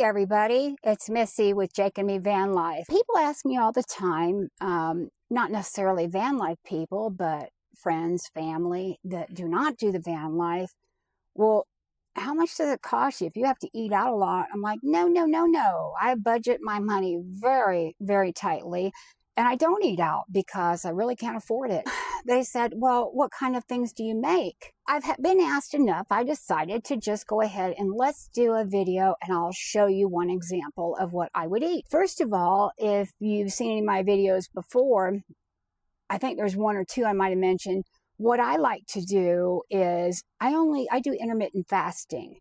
Hey everybody, it's Missy with Jake and Me Van Life. People ask me all the time, not necessarily van life people, but friends, family that do not do the van life. Well, how much does it cost you if you have to eat out a lot? I'm like, no. I budget my money very, very tightly. And I don't eat out because I really can't afford it. They said, well, what kind of things do you make? I've been asked enough. I decided to just go ahead and let's do a video and I'll show you one example of what I would eat. First of all, if you've seen any of my videos before, I think there's one or two I might have mentioned. What I like to do is I do intermittent fasting,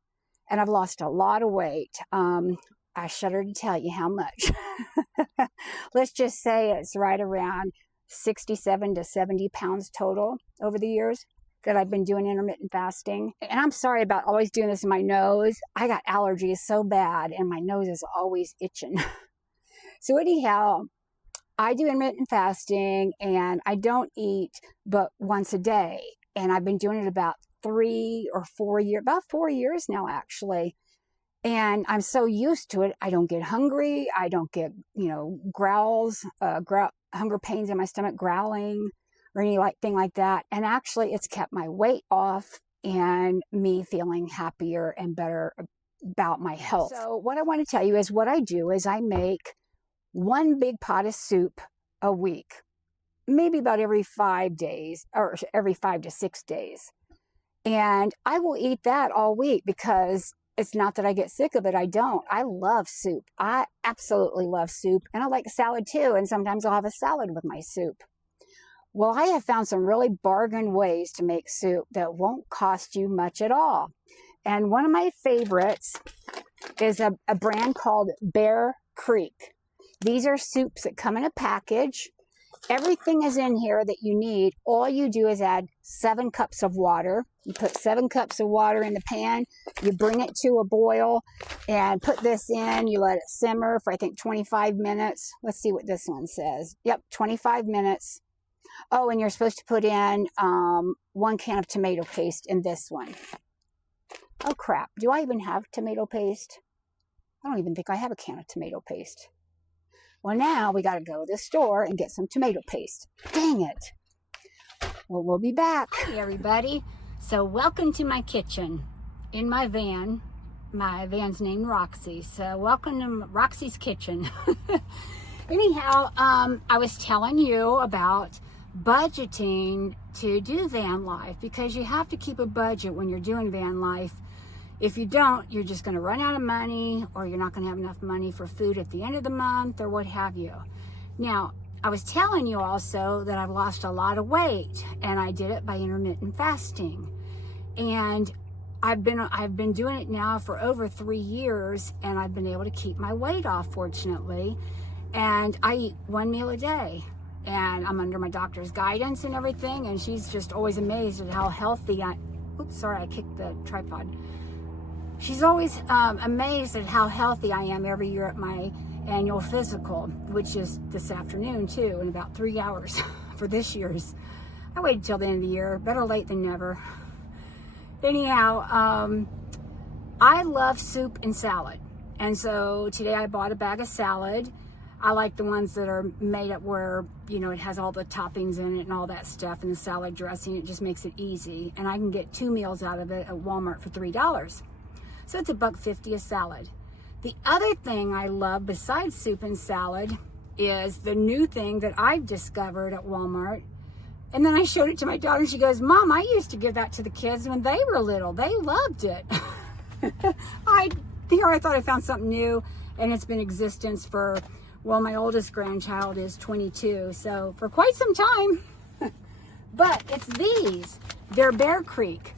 and I've lost a lot of weight. I shudder to tell you how much. Let's just say it's right around 67 to 70 pounds total over the years that I've been doing intermittent fasting. And I'm sorry about always doing this in my nose. I got allergies so bad and my nose is always itching. So anyhow, I do intermittent fasting and I don't eat but once a day. And I've been doing it about 3 or 4 years, about 4 years now actually. And I'm so used to it, I don't get hungry. I don't get, growls, hunger pains in my stomach, growling, or anything like that. And actually, it's kept my weight off and me feeling happier and better about my health. So what I want to tell you is what I do is I make one big pot of soup a week, maybe about every 5 days or every 5 to 6 days. And I will eat that all week because it's not that I get sick of it. I don't. I love soup. I absolutely love soup. And I like salad too. And sometimes I'll have a salad with my soup. Well, I have found some really bargain ways to make soup that won't cost you much at all. And one of my favorites is a brand called Bear Creek. These are soups that come in a package. Everything is in here that you need. All you do is add 7 cups of water. You put 7 cups of water in the pan. You bring it to a boil and put this in. You let it simmer for, I think, 25 minutes. Let's see what this one says. Yep, 25 minutes. Oh, and you're supposed to put in 1 can of tomato paste in this one. Oh, crap. Do I even have tomato paste? I don't even think I have a can of tomato paste. Well, now we got to go to the store and get some tomato paste. Dang it. Well, we'll be back. Hey, everybody. So welcome to my kitchen in my van. My van's named Roxy. So welcome to Roxy's kitchen. Anyhow, I was telling you about budgeting to do van life because you have to keep a budget when you're doing van life. If you don't, you're just going to run out of money, or you're not going to have enough money for food at the end of the month, or what have you. Now, I was telling you also that I've lost a lot of weight, and I did it by intermittent fasting. And I've been doing it now for over 3 years, and I've been able to keep my weight off, fortunately. And I eat 1 meal a day, and I'm under my doctor's guidance and everything, and she's just always amazed at how healthy oops, sorry, I kicked the tripod. She's always amazed at how healthy I am every year at my annual physical, which is this afternoon too, in about 3 hours for this year's. I waited till the end of the year, better late than never. Anyhow, I love soup and salad. And so today I bought a bag of salad. I like the ones that are made up where, it has all the toppings in it and all that stuff and the salad dressing. It just makes it easy. And I can get 2 meals out of it at Walmart for $3. So it's $1.50 a salad. The other thing I love besides soup and salad is the new thing that I've discovered at Walmart. And then I showed it to my daughter and she goes, Mom, I used to give that to the kids when they were little. They loved it. I thought I found something new, and it's been in existence for, well, my oldest grandchild is 22. So for quite some time. But it's these. They're Bear Creek,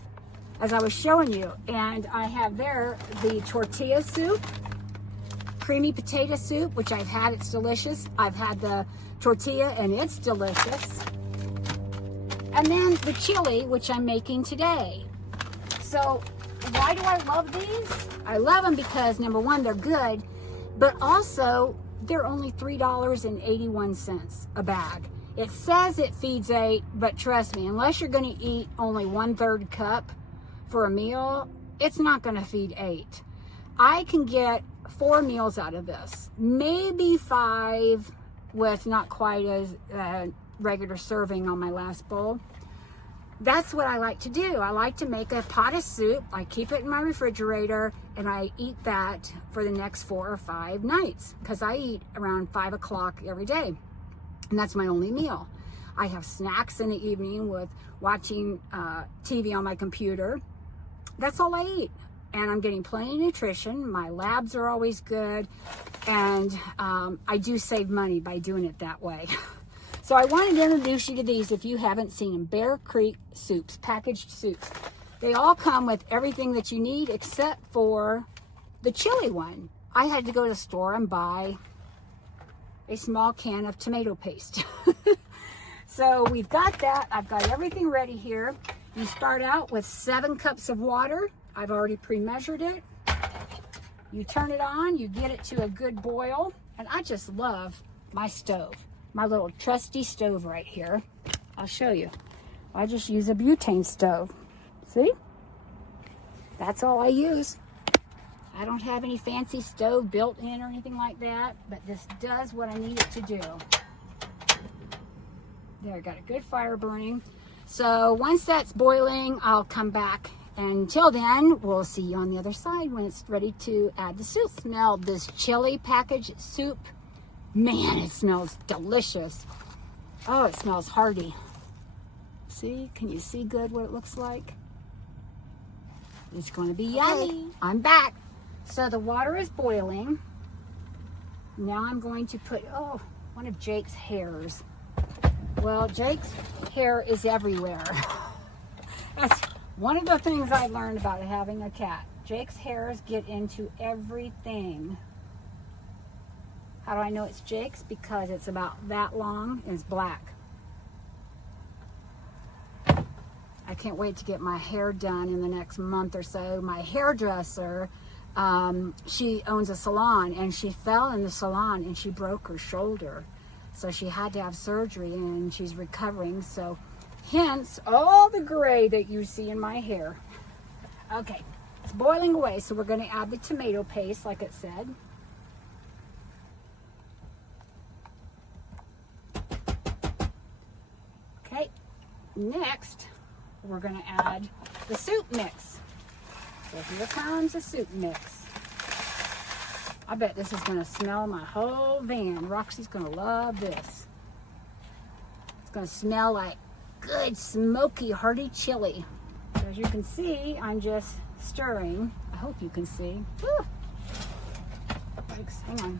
as I was showing you. And I have there the tortilla soup, creamy potato soup, which I've had. It's delicious. I've had the tortilla and it's delicious. And then the chili, which I'm making today. So why do I love these? I love them because, number one, they're good, but also they're only $3.81 a bag. It says it feeds 8, but trust me, unless you're going to eat only 1/3 cup for a meal, it's not going to feed 8. I can get 4 meals out of this, maybe 5 with not quite as regular serving on my last bowl. That's what I like to do. I like to make a pot of soup. I keep it in my refrigerator and I eat that for the next 4 or 5 nights because I eat around 5 o'clock every day. And that's my only meal. I have snacks in the evening with watching TV on my computer. That's all I eat. And I'm getting plenty of nutrition. My labs are always good. And I do save money by doing it that way. So I wanted to introduce you to these if you haven't seen them. Bear Creek soups, packaged soups. They all come with everything that you need except for the chili one. I had to go to the store and buy a small can of tomato paste. So we've got that. I've got everything ready here. You start out with 7 cups of water. I've already pre-measured it. You turn it on, you get it to a good boil. And I just love my stove. My little trusty stove right here. I'll show you. I just use a butane stove. See? That's all I use. I don't have any fancy stove built in or anything like that, but this does what I need it to do. There, got a good fire burning. So once that's boiling, I'll come back. Until then, we'll see you on the other side when it's ready to add the soup. Smell this chili packaged soup. Man, it smells delicious. Oh, it smells hearty. See, can you see good what it looks like? It's going to be yummy. I'm back. So the water is boiling. Now I'm going to put, one of Jake's hairs. Well, Jake's hair is everywhere. That's one of the things I learned about having a cat. Jake's hairs get into everything. How do I know it's Jake's? Because it's about that long and it's black. I can't wait to get my hair done in the next month or so. My hairdresser, she owns a salon and she fell in the salon and she broke her shoulder. So she had to have surgery and she's recovering. So hence all the gray that you see in my hair. Okay, it's boiling away. So we're going to add the tomato paste like it said. Okay, next we're going to add the soup mix. So here comes the soup mix. I bet this is going to smell my whole van. Roxy's going to love this. It's going to smell like good, smoky, hearty chili. So as you can see, I'm just stirring. I hope you can see. Woo! Thanks. Hang on.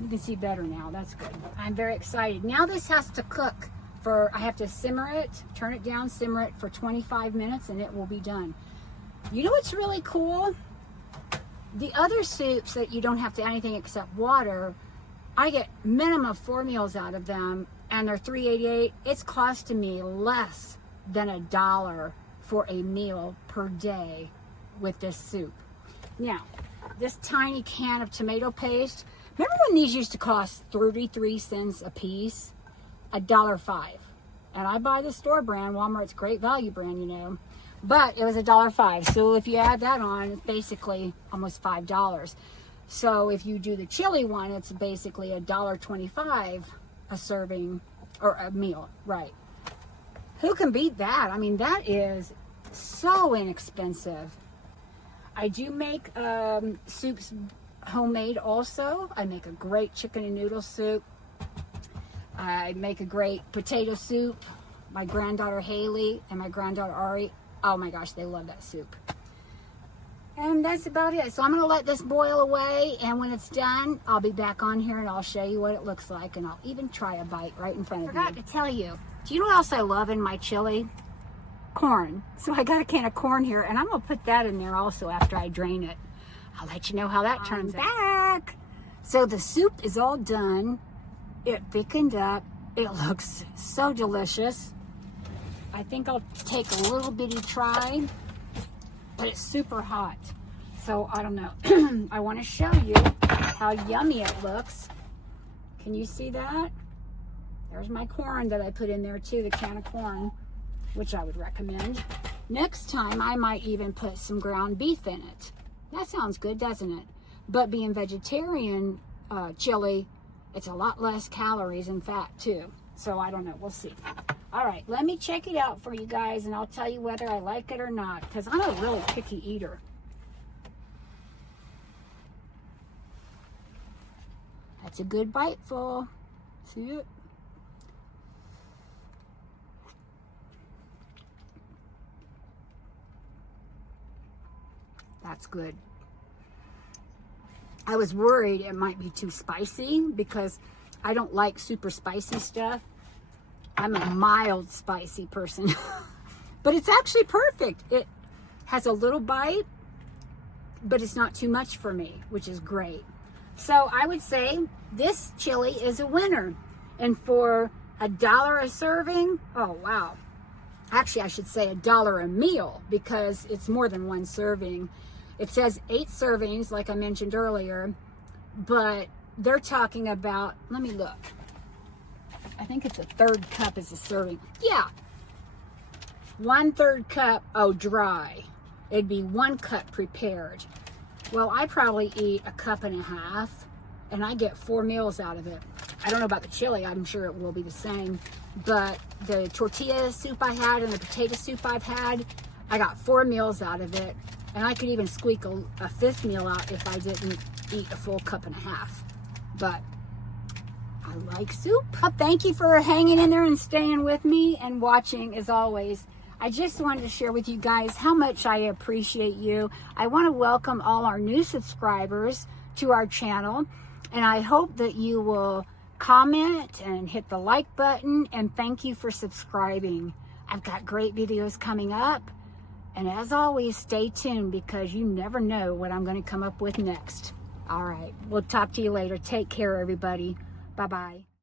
You can see better now. That's good. I'm very excited. Now this has to cook for, I have to simmer it, turn it down, simmer it for 25 minutes, and it will be done. You know what's really cool? The other soups that you don't have to add anything except water, I get minimum 4 meals out of them, and they're $3.88. It's costing me less than $1 for a meal per day with this soup. Now, this tiny can of tomato paste, remember when these used to cost 33 cents a piece? $1.05. And I buy the store brand, Walmart's great value brand, you know. But it was $1.05. So if you add that on, it's basically almost $5. So if you do the chili one, it's basically $1.25 a serving or a meal, right? Who can beat that? I mean, that is so inexpensive. I do make soups homemade also. I make a great chicken and noodle soup. I make a great potato soup. My granddaughter Haley and my granddaughter Ari, oh my gosh, they love that soup. And that's about it. So I'm going to let this boil away, and when it's done, I'll be back on here and I'll show you what it looks like, and I'll even try a bite right in front of you. I forgot to tell you, do you know what else I love in my chili? Corn. So I got a can of corn here, and I'm going to put that in there also after I drain it. I'll let you know how that turns out. Back. So the soup is all done. It thickened up. It looks so delicious. I think I'll take a little bitty try, but it's super hot. So I don't know. I want to show you how yummy it looks. Can you see that? There's my corn that I put in there too, the can of corn, which I would recommend. Next time, I might even put some ground beef in it. That sounds good, doesn't it? But being vegetarian chili, it's a lot less calories and fat too. So I don't know, we'll see. All right, let me check it out for you guys, and I'll tell you whether I like it or not, because I'm a really picky eater. That's a good bite full. See it? That's good. I was worried it might be too spicy because I don't like super spicy stuff. I'm a mild spicy person. But it's actually perfect. It has a little bite, but it's not too much for me, which is great. So I would say this chili is a winner. And for $1 a serving, oh wow. Actually, I should say $1 a meal, because it's more than one serving. It says 8 servings, like I mentioned earlier, but they're talking about, let me look. I think it's a 1/3 cup is a serving. Yeah. 1/3 cup, oh, dry. It'd be 1 cup prepared. Well, I probably eat 1.5 cups, and I get 4 meals out of it. I don't know about the chili. I'm sure it will be the same. But the tortilla soup I had and the potato soup I've had, I got 4 meals out of it. And I could even squeak a 5th meal out if I didn't eat a full 1.5 cups. But I like soup. Well, thank you for hanging in there and staying with me and watching as always. I just wanted to share with you guys how much I appreciate you. I want to welcome all our new subscribers to our channel. And I hope that you will comment and hit the like button. And thank you for subscribing. I've got great videos coming up. And as always, stay tuned, because you never know what I'm going to come up with next. All right. We'll talk to you later. Take care, everybody. Bye-bye.